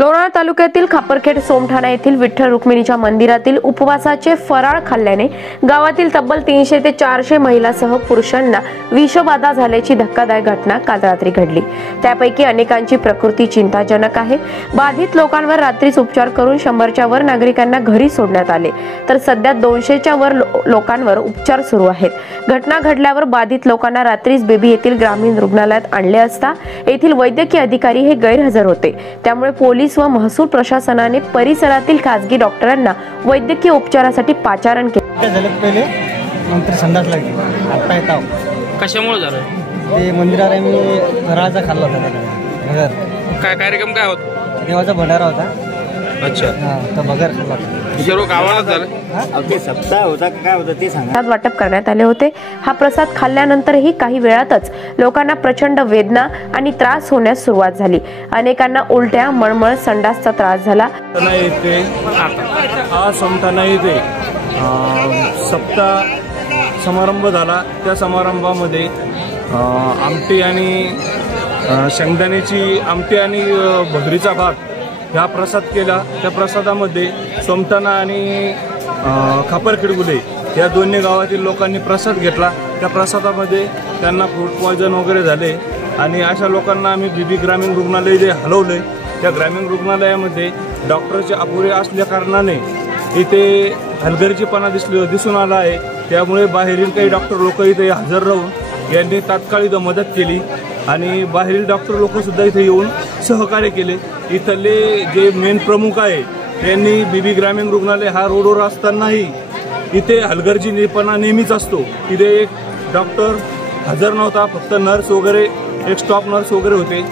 लोणार तालुक्यातील खापरखेड सोमठाणा येथील विठ्ठल रुक्मिणीच्या मंदिरातील उपवासाचे फराळ खाल्ल्याने गावातील तब्बल 300 ते 400 महिलांसह पुरुषांना विषबाधा झाल्याची धक्कादायक घटना काल रात्री घडली। त्यापैकी अनेकांची प्रकृती चिंताजनक आहे। बाधित लोकांवर रात्रीच उपचार करून 100च्या वर नागरिकांना घरी सोडण्यात आले, तर सध्या 200च्या वर लोकांवर उपचार सुरू आहेत। घटना घडल्यावर बाधित लोकांना रात्रीच बेबी येथील ग्रामीण रुग्णालयात आणले असता येथील वैद्यकीय अधिकारी हे गैरहजर होते। त्यामुळे पोलीस व महसूल प्रशासनाने परिसरातील खासगी डॉक्टरांना वैद्यकीय उपचारासाठी पाचारण केले। पहिले नंतर संडास लागली, आता येतो कशामुळे झालं ते मंदिरात मी फराळाचा खाल्ला होता। बगर काय कार्यक्रम काय होता? देवाचा भंडारा होता। अच्छा, तर बगर खाल्ला सर्व गावाला झालं। अगदी सप्ताह होता काय होतं ते सांगा। प्रसाद वाटप करण्यात आले होते। हा प्रसाद खाल्ल्यानंतरही काही वेळातच लोकांना प्रचंड वेदना आणि त्रास होण्यास सुरुवात झाली। अनेकांना उलट्या, मळमळ, संडासचा त्रास झाला। हा सोमठाणा येथे सप्ताह समारंभ झाला। त्या समारंभामध्ये आमटी आणि शेंगदाण्याची आमटी आणि भगरीचा भात ह्या प्रसाद केला। त्या प्रसादामध्ये सोमठाणा आणि खापरखेड गुले या दोन्ही गावातील लोकांनी प्रसाद घेतला। त्या प्रसादामध्ये त्यांना फूड पॉयझन वगैरे झाले आणि अशा लोकांना आम्ही बीबी ग्रामीण रुग्णालय जे हलवले। त्या ग्रामीण रुग्णालयामध्ये डॉक्टरचे अपुरे असल्या कारणाने इथे हलगर्जीपणा दिसून आला आहे। त्यामुळे बाहेरील काही डॉक्टर लोक इथे हजर राहून यांनी तात्काळ इथं मदत केली आणि बाहेरील डॉक्टर लोक सुद्धा इथे येऊन सहकार्य केले। इथले जे मेन प्रमुख आहे त्यांनी बीबी ग्रामीण रुग्णालय हा रोडवर असतानाही इथे हलगर्जीपणा नेहमीच असतो। इथे एक डॉक्टर हजर नव्हता, फक्त नर्स वगैरे एक स्टॉप नर्स वगैरे होते।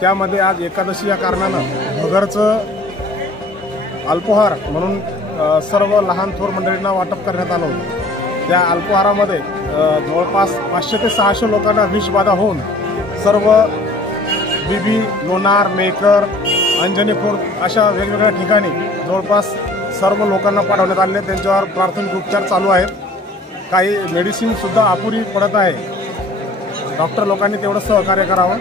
त्यामध्ये आज एकादशी या कारणानं भगरचं अल्पोहार म्हणून सर्व लहान थोर मंडळींना वाटप करण्यात आलं होतं। त्या अल्पोहारामध्ये जवळपास 500 ते 600 लोकांना विषबाधा होऊन सर्व बीबी, लोणार, मेकर, अंजनीखुर्द अशा वेगवेगळ्या ठिकाणी जवळपास सर्व लोकांना पाठवण्यात आले। त्यांच्यावर प्राथमिक उपचार चालू आहेत। काही मेडिसिन सुद्धा अपुरी पडत आहे। डॉक्टर लोकांनी तेवढं सहकार्य करावं।